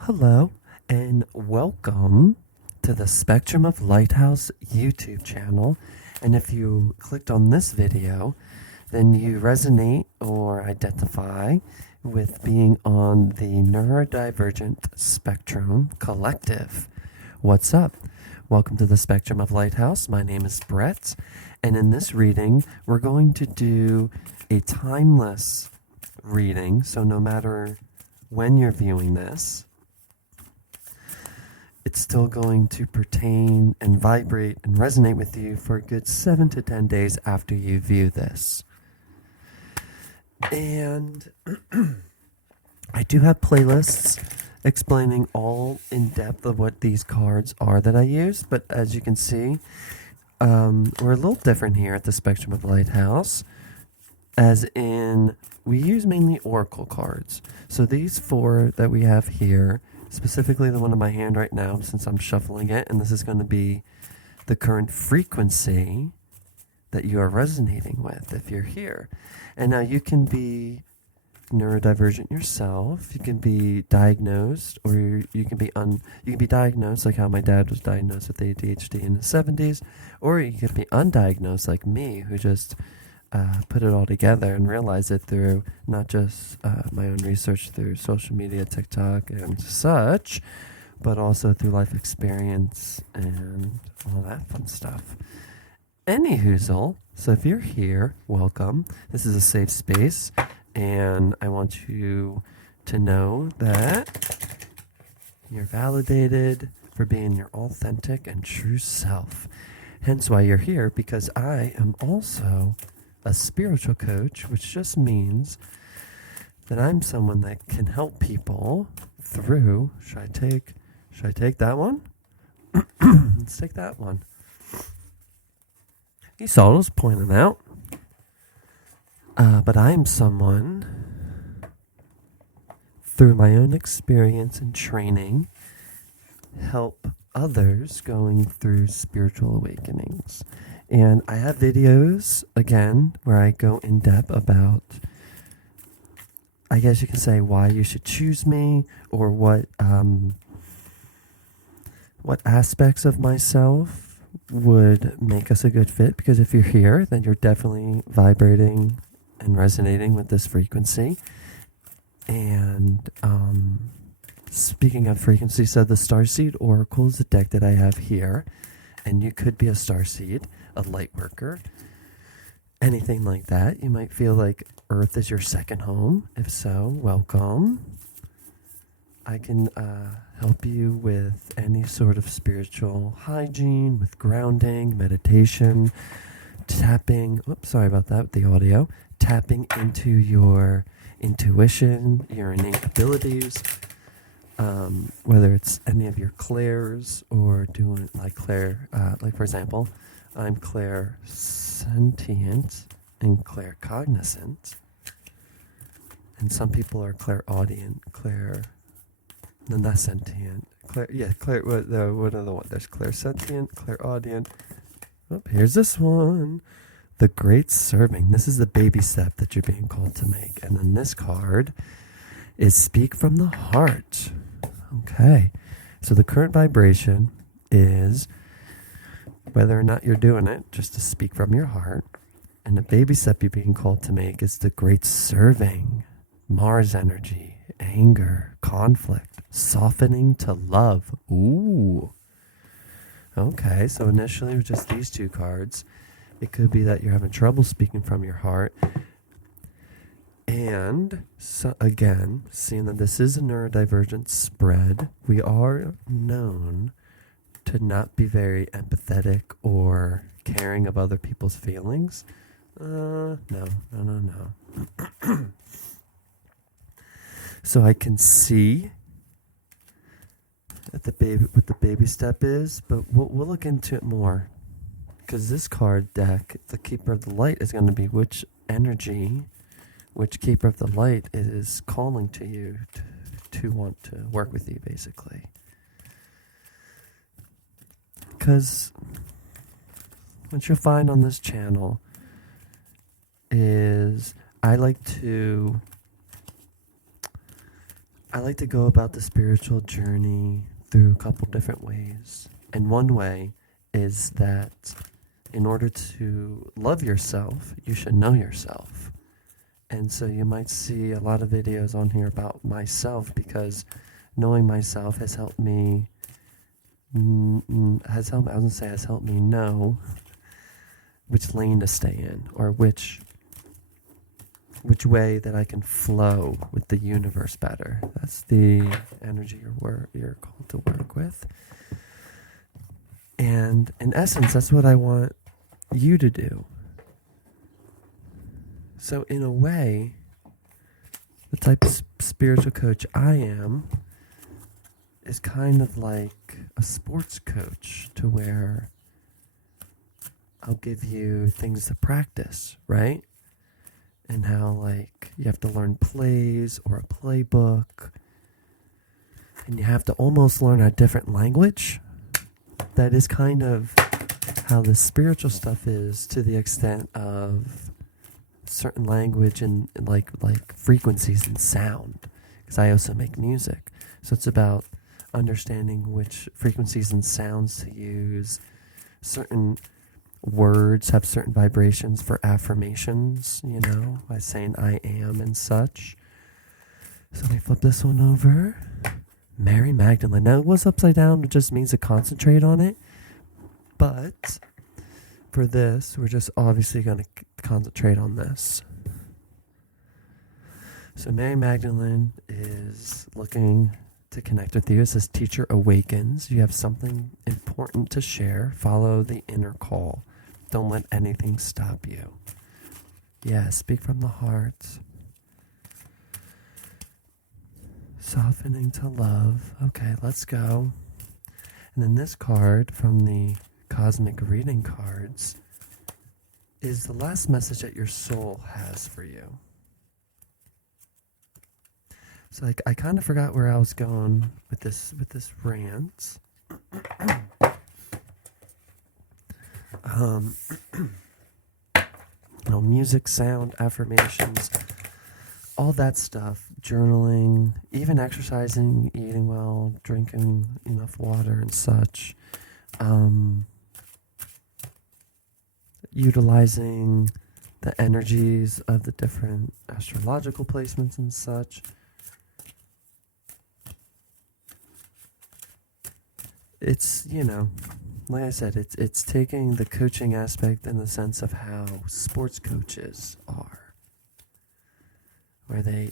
Hello, and welcome to the Spectrum of Lighthouse YouTube channel. And if you clicked on this video, then you resonate or identify with being on the Neurodivergent Spectrum Collective. What's up? Welcome to the Spectrum of Lighthouse. My name is Brett, and in this reading, we're going to do a timeless reading. So no matter when you're viewing this, it's still going to pertain and vibrate and resonate with you for a good 7 to 10 days after you view this. And I do have playlists explaining all in depth of what these cards are that I use, but as you can see, we're a little different here at the Spectrum of Lighthouse, as in we use mainly oracle cards. So these four that we have here, specifically the one in my hand right now, since I'm shuffling it, and this is going to be the current frequency that you are resonating with if you're here. And now you can be neurodivergent yourself, you can be diagnosed, or you can be diagnosed like how my dad was diagnosed with ADHD in the 70s, or you can be undiagnosed like me, who just put it all together and realize it through not just my own research through social media, TikTok and such, but also through life experience and all that fun stuff. Anyhoozle, so if you're here, welcome. This is a safe space, and I want you to know that you're validated for being your authentic and true self. Hence why you're here, because I am also a spiritual coach, which just means that I'm someone that can help people through. Should I take that one? Let's take that one. Esau's pointing out. But I am someone, through my own experience and training, help others going through spiritual awakenings. And I have videos, again, where I go in depth about, I guess you can say, why you should choose me, or what aspects of myself would make us a good fit. Because if you're here, then you're definitely vibrating and resonating with this frequency. And speaking of frequency, so the Starseed Oracle is the deck that I have here. And you could be a starseed, a light worker, anything like that. You might feel like Earth is your second home. If so, welcome. I can help you with any sort of spiritual hygiene, with grounding, meditation, tapping. Oops, sorry about that with the audio. Tapping into your intuition, your innate abilities. Whether it's any of your clairs or doing like like for example, I'm clairsentient and claircognizant, and some people are clairaudient, no, not sentient, what are the ones? There's clairsentient, clairaudient. Oh, here's this one, the Great Serving. This is the baby step that you're being called to make, and then this card is Speak from the Heart. Okay, so the current vibration is whether or not you're doing it, just to speak from your heart. And the baby step you're being called to make is the Great Serving. Mars energy, anger, conflict, softening to love. Ooh. Okay, so initially with just these two cards, it could be that you're having trouble speaking from your heart. And so again, seeing that this is a neurodivergent spread, we are known to not be very empathetic or caring of other people's feelings. No. So I can see that what the baby step is, but we'll look into it more, because this card deck, the Keeper of the Light, is going to be which Keeper of the Light is calling to you to want to work with you, basically. Because what you'll find on this channel is I like to I like to go about the spiritual journey through a couple different ways. And one way is that in order to love yourself, you should know yourself. And so you might see a lot of videos on here about myself, because knowing myself has helped me, has helped me know which lane to stay in, or which way that I can flow with the universe better. That's the energy you're called to work with. And in essence, that's what I want you to do. So in a way, the type of spiritual coach I am is kind of like a sports coach, to where I'll give you things to practice, right? And how, like, you have to learn plays or a playbook, and you have to almost learn a different language. That is kind of how the spiritual stuff is, to the extent of certain language and like frequencies and sound, because I also make music. So it's about understanding which frequencies and sounds to use. Certain words have certain vibrations for affirmations, by saying I am and such. So let me flip this one over. Mary Magdalene. Now, it was upside down. It just means to concentrate on it. But for this, we're just obviously going to concentrate on this. So Mary Magdalene is looking to connect with you. It says, teacher awakens. You have something important to share. Follow the inner call. Don't let anything stop you. Yeah, speak from the heart. Softening to love. Okay, let's go. And then this card from the Cosmic Reading cards is the last message that your soul has for you. So I kind of forgot where I was going with this rant. Music, sound, affirmations, all that stuff, journaling, even exercising, eating well, drinking enough water and such, utilizing the energies of the different astrological placements and such. It's, like I said, it's taking the coaching aspect in the sense of how sports coaches are, where they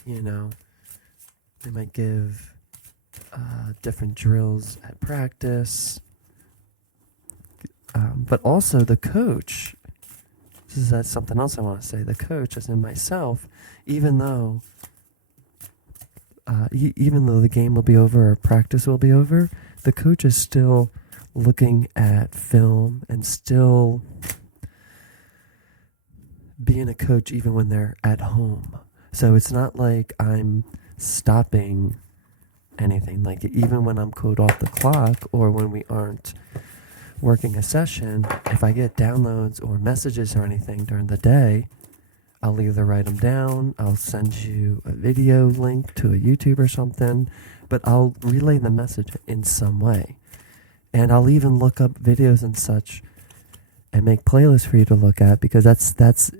might give different drills at practice, but also the coach. That's something else I want to say. The coach, as in myself, even though the game will be over or practice will be over, the coach is still looking at film and still being a coach even when they're at home. So it's not like I'm stopping anything. Like, even when I'm quote off the clock, or when we aren't working a session, if I get downloads or messages or anything during the day, I'll either write them down, I'll send you a video link to a YouTube or something, but I'll relay the message in some way. And I'll even look up videos and such and make playlists for you to look at, because that's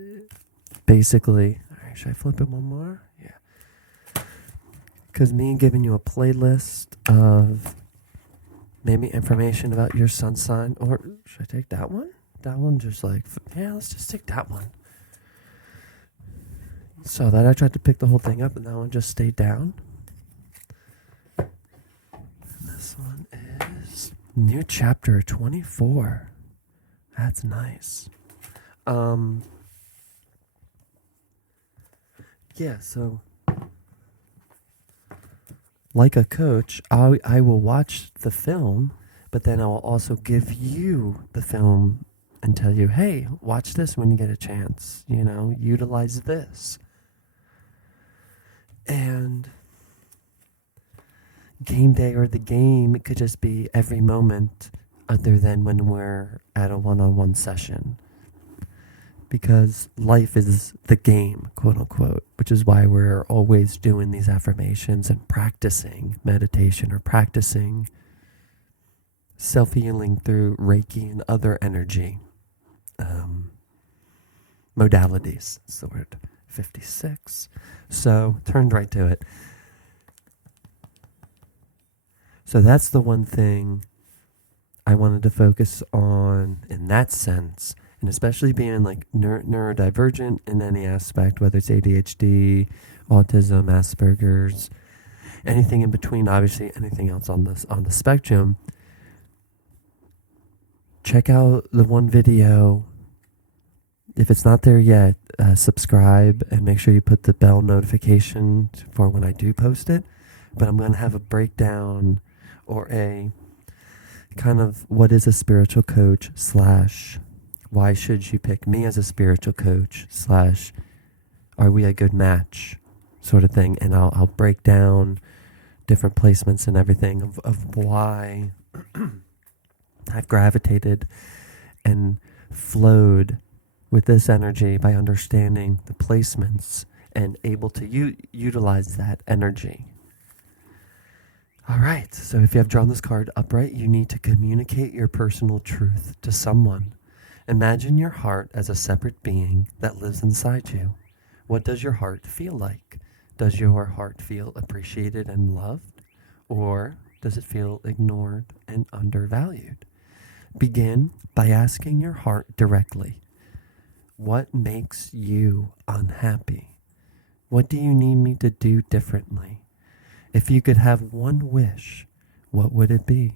basically... All right, should I flip it one more? Yeah. Because me giving you a playlist of maybe information about your sun sign, or should I take that one? That one just let's just take that one. So that I tried to pick the whole thing up and that one just stayed down. And this one is new chapter 24. That's nice. Yeah, so like a coach, I will watch the film, but then I will also give you the film and tell you, hey, watch this when you get a chance, utilize this. And game day or the game, it could just be every moment other than when we're at a one-on-one session. because life is the game, quote unquote, which is why we're always doing these affirmations and practicing meditation or practicing self-healing through Reiki and other energy modalities. That's the word. 56. So turned right to it. So that's the one thing I wanted to focus on in that sense, and especially being like neurodivergent in any aspect, whether it's ADHD, autism, Asperger's, anything in between, obviously anything else on the spectrum. Check out the one video. If it's not there yet, subscribe and make sure you put the bell notification for when I do post it. But I'm going to have a breakdown or a kind of what is a spiritual coach / why should you pick me as a spiritual coach / are we a good match sort of thing. And I'll break down different placements and everything of why I've gravitated and flowed with this energy by understanding the placements and able to utilize that energy. All right, so if you have drawn this card upright, you need to communicate your personal truth to someone. Imagine your heart as a separate being that lives inside you. What does your heart feel like? Does your heart feel appreciated and loved? Or does it feel ignored and undervalued? Begin by asking your heart directly. What makes you unhappy? What do you need me to do differently? If you could have one wish, what would it be?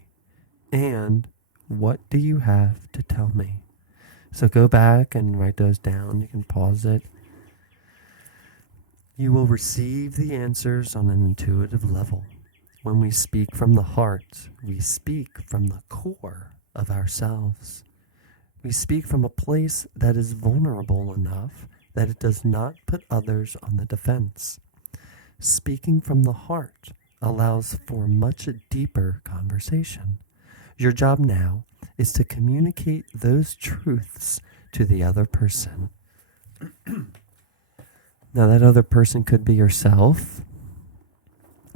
And what do you have to tell me? So go back and write those down. You can pause it. You will receive the answers on an intuitive level. When we speak from the heart, we speak from the core of ourselves. We speak from a place that is vulnerable enough that it does not put others on the defense. Speaking from the heart allows for much deeper conversation. Your job now is to communicate those truths to the other person. Now, that other person could be yourself.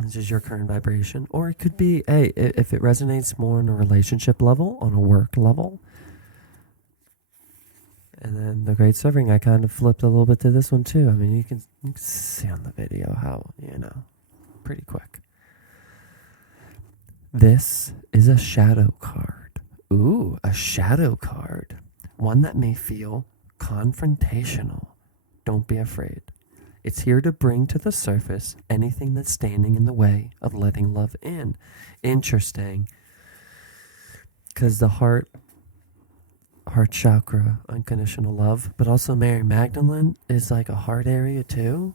This is your current vibration. Or it could be, hey, if it resonates more on a relationship level, on a work level. And then the Great Serving, I kind of flipped a little bit to this one too. I mean, you can see on the video how, pretty quick. This is a shadow card. Ooh, a shadow card. One that may feel confrontational. Don't be afraid. It's here to bring to the surface anything that's standing in the way of letting love in. Interesting. Because the heart chakra, unconditional love, but also Mary Magdalene is like a heart area too.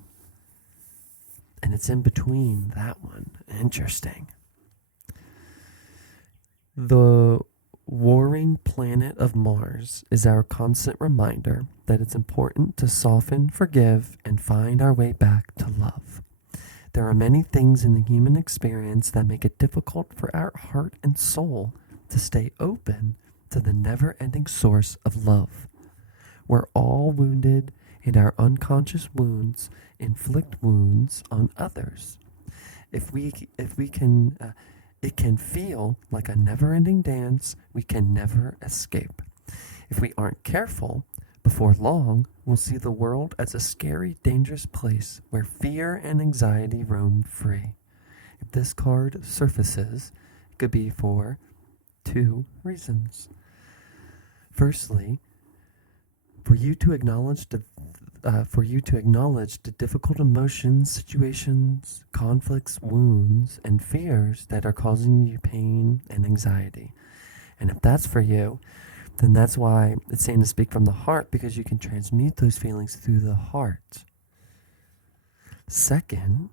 And it's in between that one. Interesting. The warring planet of Mars is our constant reminder that it's important to soften, forgive, and find our way back to love. There are many things in the human experience that make it difficult for our heart and soul to stay open to the never-ending source of love. We're all wounded, and our unconscious wounds inflict wounds on others. It can feel like a never-ending dance we can never escape. If we aren't careful, before long, we'll see the world as a scary, dangerous place where fear and anxiety roam free. If this card surfaces, it could be for 2 reasons. Firstly, for you to acknowledge the difficult emotions, situations, conflicts, wounds, and fears that are causing you pain and anxiety. And if that's for you, then that's why it's saying to speak from the heart, because you can transmute those feelings through the heart. Second,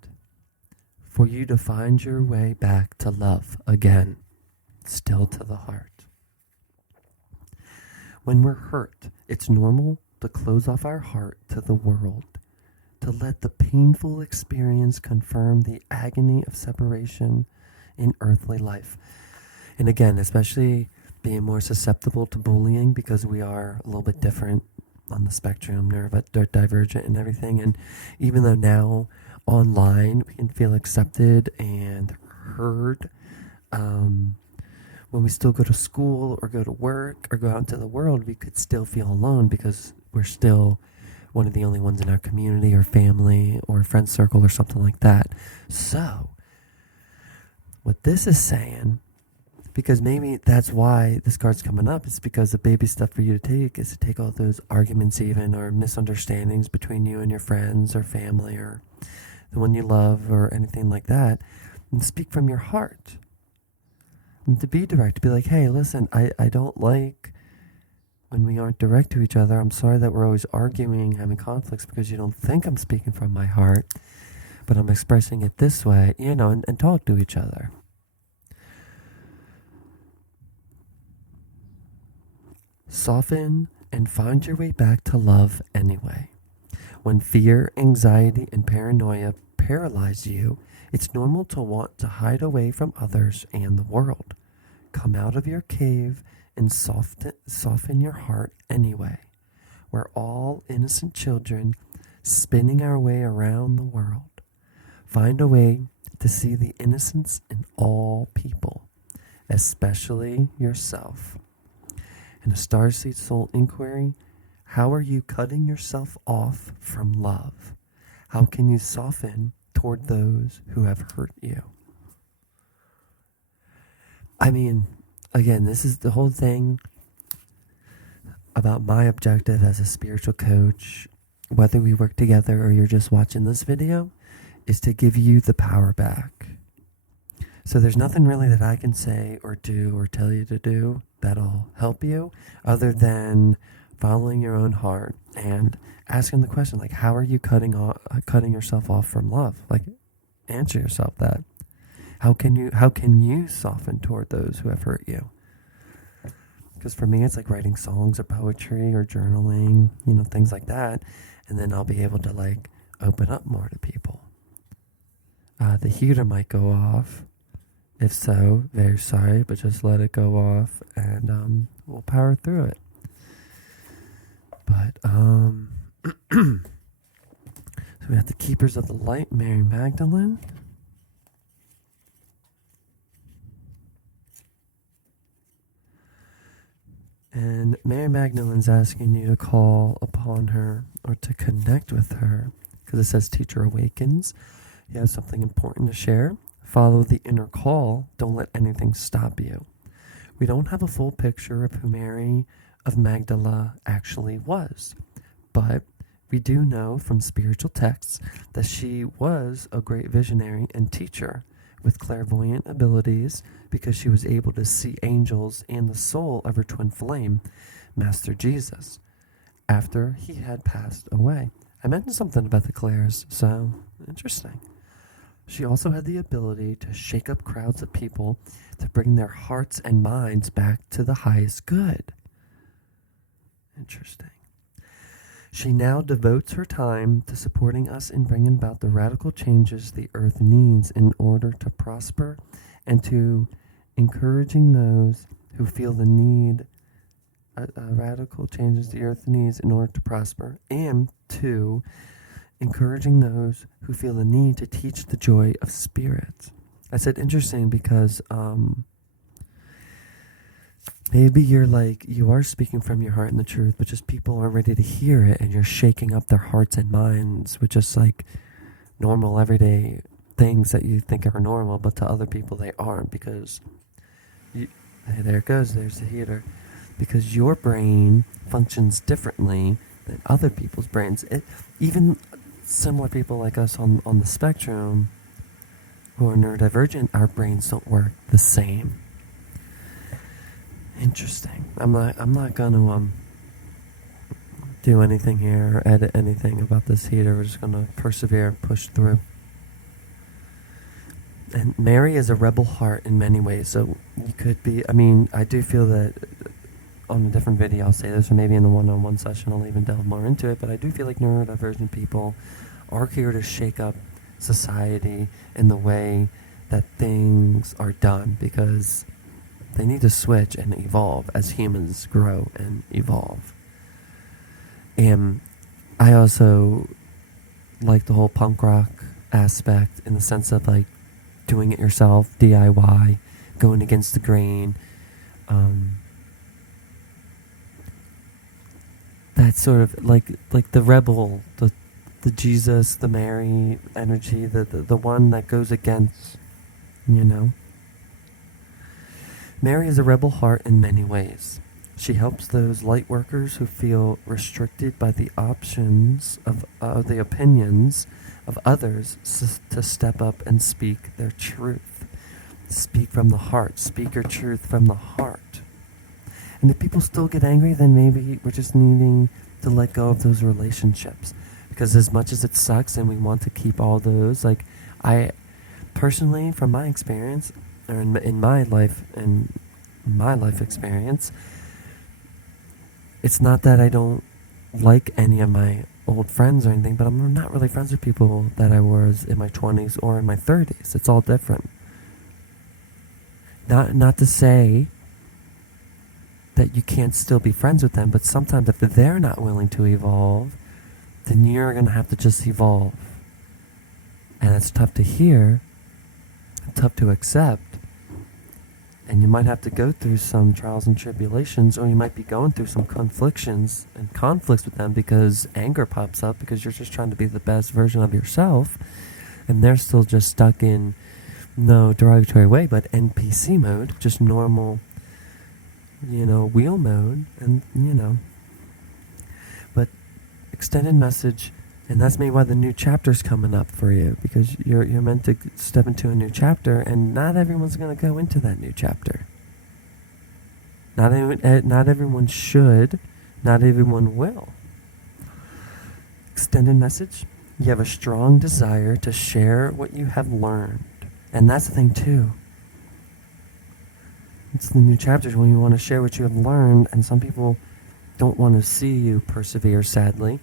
for you to find your way back to love again, still to the heart. When we're hurt, it's normal to close off our heart to the world, to let the painful experience confirm the agony of separation in earthly life. And again, especially being more susceptible to bullying because we are a little bit different on the spectrum, neurodivergent and everything. And even though now online we can feel accepted and heard, when we still go to school or go to work or go out into the world, we could still feel alone because we're still one of the only ones in our community or family or friend circle or something like that. So, what this is saying, because maybe that's why this card's coming up, is because the baby step for you to take is to take all those arguments even or misunderstandings between you and your friends or family or the one you love or anything like that, and speak from your heart. And to be direct, to be like, hey, listen, I don't like when we aren't direct to each other. I'm sorry that we're always arguing, having conflicts because you don't think I'm speaking from my heart, but I'm expressing it this way, and talk to each other. Soften and find your way back to love anyway. When fear, anxiety, and paranoia paralyze you, it's normal to want to hide away from others and the world. Come out of your cave and soften your heart anyway. We're all innocent children spinning our way around the world. Find a way to see the innocence in all people, especially yourself. In a Starseed Soul Inquiry, how are you cutting yourself off from love? How can you soften toward those who have hurt you? I mean, again, this is the whole thing about my objective as a spiritual coach, whether we work together or you're just watching this video, is to give you the power back. So there's nothing really that I can say or do or tell you to do that'll help you other than following your own heart and asking the question, like, how are you cutting yourself off from love? Like, answer yourself that. How can you soften toward those who have hurt you? Because for me, it's like writing songs or poetry or journaling, things like that. And then I'll be able to like open up more to people. The heater might go off. If so, very sorry, but just let it go off and we'll power through it. But, so we have the Keepers of the Light, Mary Magdalene. And Mary Magdalene's asking you to call upon her or to connect with her because it says Teacher Awakens. You have something important to share. Follow the inner call. Don't let anything stop you. We don't have a full picture of who Mary of Magdala actually was, but we do know from spiritual texts that she was a great visionary and teacher with clairvoyant abilities because she was able to see angels and the soul of her twin flame, Master Jesus, after he had passed away. I mentioned something about the clairs, so interesting. She also had the ability to shake up crowds of people to bring their hearts and minds back to the highest good. Interesting. She now devotes her time to supporting us in bringing about the radical changes the earth needs in order to prosper and to encouraging those who feel the need, radical changes the earth needs in order to prosper, and to encouraging those who feel the need to teach the joy of spirit. I said interesting because maybe you are speaking from your heart and the truth, but just people aren't ready to hear it and you're shaking up their hearts and minds with just like normal everyday things that you think are normal, but to other people they aren't because hey, there it goes, there's the heater. Because your brain functions differently than other people's brains. Even similar people like us on the spectrum who are neurodivergent, our brains don't work the same. Interesting. I'm not gonna do anything here or edit anything about this heater. We're just gonna persevere and push through. And Mary is a rebel heart in many ways. So you could be, I do feel that on a different video I'll say this, or maybe in the one-on-one session I'll even delve more into it, but I do feel like neurodivergent people are here to shake up society in the way that things are done because they need to switch and evolve as humans grow and evolve. And I also like the whole punk rock aspect in the sense of like doing it yourself, DIY, going against the grain. That sort of like the rebel, the Jesus, the Mary energy, the one that goes against, you know. Mary is a rebel heart in many ways. She helps those light workers who feel restricted by the options of the opinions of others to step up and speak their truth. Speak from the heart. Speak your truth from the heart. And if people still get angry, then maybe we're just needing to let go of those relationships. Because as much as it sucks and we want to keep all those, like I personally, from my experience, or in my life experience, it's not that I don't like any of my old friends or anything, but I'm not really friends with people that I was in my 20s or in my 30s. It's all different. Not to say that you can't still be friends with them, but sometimes if they're not willing to evolve, then you're going to have to just evolve. And it's tough to hear, tough to accept, and you might have to go through some trials and tribulations, or you might be going through some conflicts with them because anger pops up because you're just trying to be the best version of yourself, and they're still just stuck in, no derogatory way, but NPC mode, just normal, wheel mode, and, but extended message, and that's maybe why the new chapter's coming up for you, because you're meant to step into a new chapter, and not everyone's going to go into that new chapter. Not everyone should, not everyone will. Extended message, you have a strong desire to share what you have learned, and that's the thing too. It's the new chapters when you want to share what you have learned, and some people don't want to see you persevere, sadly.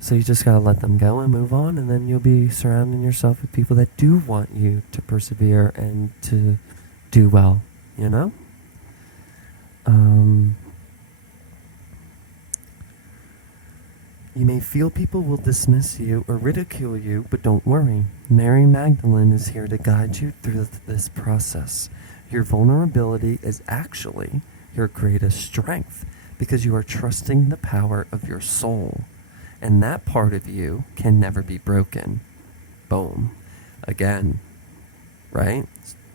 So you just got to let them go and move on, and then you'll be surrounding yourself with people that do want you to persevere and to do well, You may feel people will dismiss you or ridicule you, but don't worry. Mary Magdalene is here to guide you through this process. Your vulnerability is actually your greatest strength because you are trusting the power of your soul. And that part of you can never be broken. Boom. Again. Right?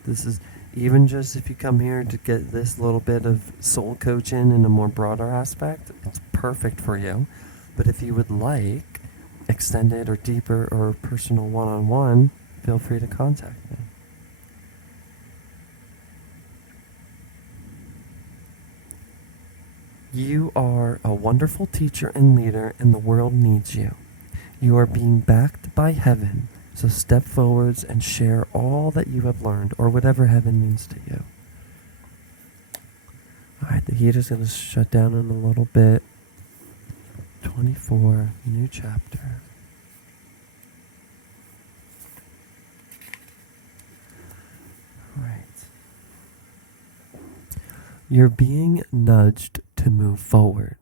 This is, even just if you come here to get this little bit of soul coaching in a more broader aspect, it's perfect for you. But if you would like extended or deeper or personal one-on-one, feel free to contact me. You are a wonderful teacher and leader, and the world needs you. You are being backed by heaven, so step forwards and share all that you have learned, or whatever heaven means to you. Alright, the heater's going to shut down in a little bit. 24, new chapter. Alright. You're being nudged to move forward.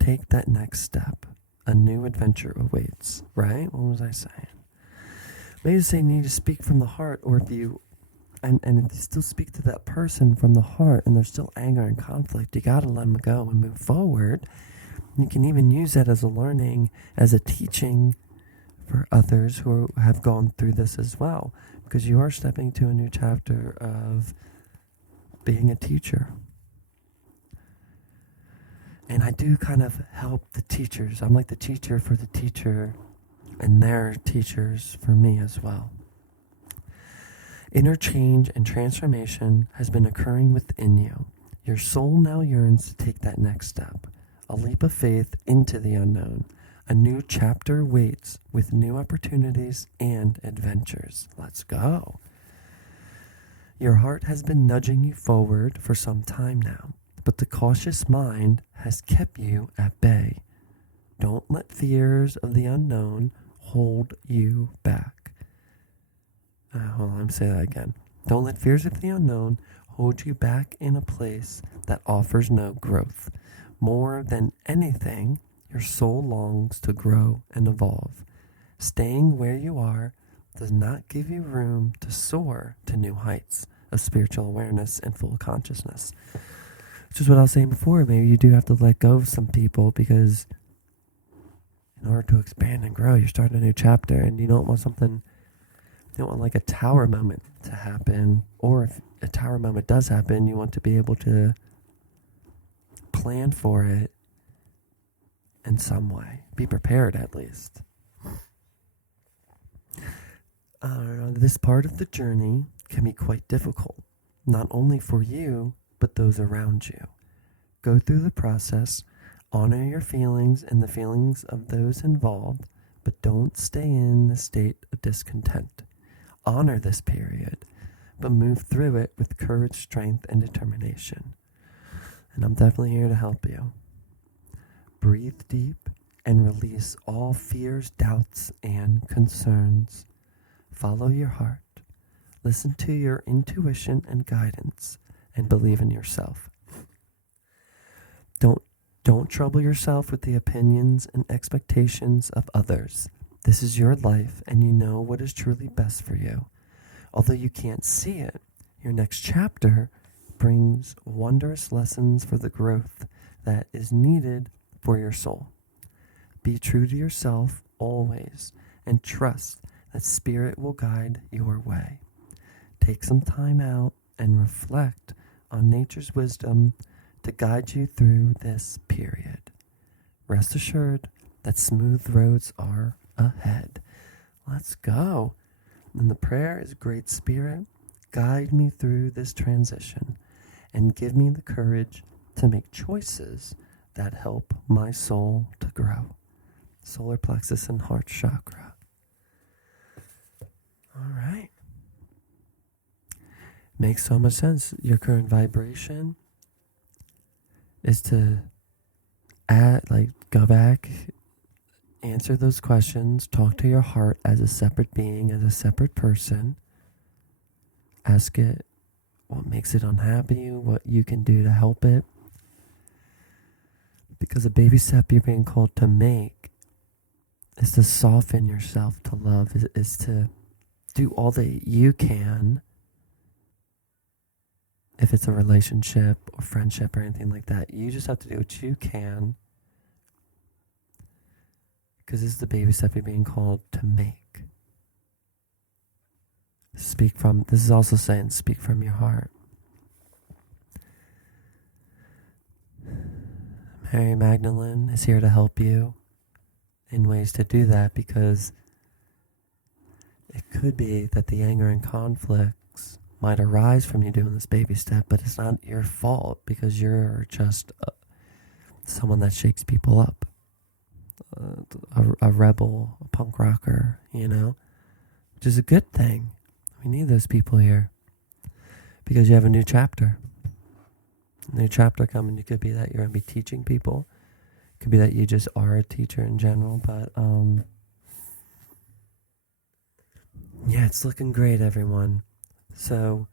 Take that next step. A new adventure awaits, right? What was I saying? Maybe you say you need to speak from the heart, or if you still speak to that person from the heart and there's still anger and conflict, you gotta let them go and move forward. You can even use that as a learning, as a teaching for others who have gone through this as well, because you are stepping to a new chapter of being a teacher. And I do kind of help the teachers. I'm like the teacher for the teacher, and they're teachers for me as well. Inner change and transformation has been occurring within you. Your soul now yearns to take that next step, a leap of faith into the unknown. A new chapter waits with new opportunities and adventures. Let's go. Your heart has been nudging you forward for some time now, but the cautious mind has kept you at bay. Don't let fears of the unknown hold you back. Hold on, let me say that again. Don't let fears of the unknown hold you back in a place that offers no growth. More than anything, Your soul longs to grow and evolve. Staying where you are does not give you room to soar to new heights of spiritual awareness and full consciousness. Which is what I was saying before. Maybe you do have to let go of some people because in order to expand and grow, you're starting a new chapter, and you don't want something, you don't want like a tower moment to happen. Or if a tower moment does happen, you want to be able to plan for it in some way. Be prepared at least. This part of the journey can be quite difficult, not only for you, but those around you. Go through the process, honor your feelings and the feelings of those involved, but don't stay in the state of discontent. Honor this period, but move through it with courage, strength, and determination. And I'm definitely here to help you. Breathe deep and release all fears, doubts, and concerns. Follow your heart. Listen to your intuition and guidance, and believe in yourself. Don't trouble yourself with the opinions and expectations of others. This is your life, and you know what is truly best for you. Although you can't see it, your next chapter brings wondrous lessons for the growth that is needed for your soul. Be true to yourself always, and trust that Spirit will guide your way. Take some time out and reflect on nature's wisdom to guide you through this period. Rest assured that smooth roads are ahead. Let's go. And the prayer is, Great Spirit, guide me through this transition and give me the courage to make choices that help my soul to grow. Solar plexus and heart chakra. All right. Makes so much sense. Your current vibration is to go back, answer those questions, talk to your heart as a separate being, as a separate person. Ask it what makes it unhappy, what you can do to help it. Because a baby step you're being called to make is to soften yourself to love, is to do all that you can. If it's a relationship or friendship or anything like that, you just have to do what you can. Because this is the baby step you're being called to make. This is also saying, speak from your heart. Mary Magdalene is here to help you in ways to do that, because it could be that the anger and conflicts might arise from you doing this baby step, but it's not your fault, because you're just someone that shakes people up. A rebel, a punk rocker, which is a good thing. We need those people here because you have a new chapter. A new chapter coming. It could be that you're going to be teaching people. It could be that you just are a teacher in general, but yeah, it's looking great, everyone. So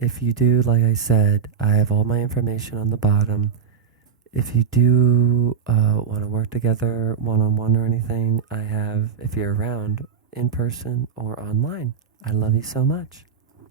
if you do, like I said, I have all my information on the bottom. If you do want to work together one-on-one or anything, I have, if you're around, in person or online. I love you so much.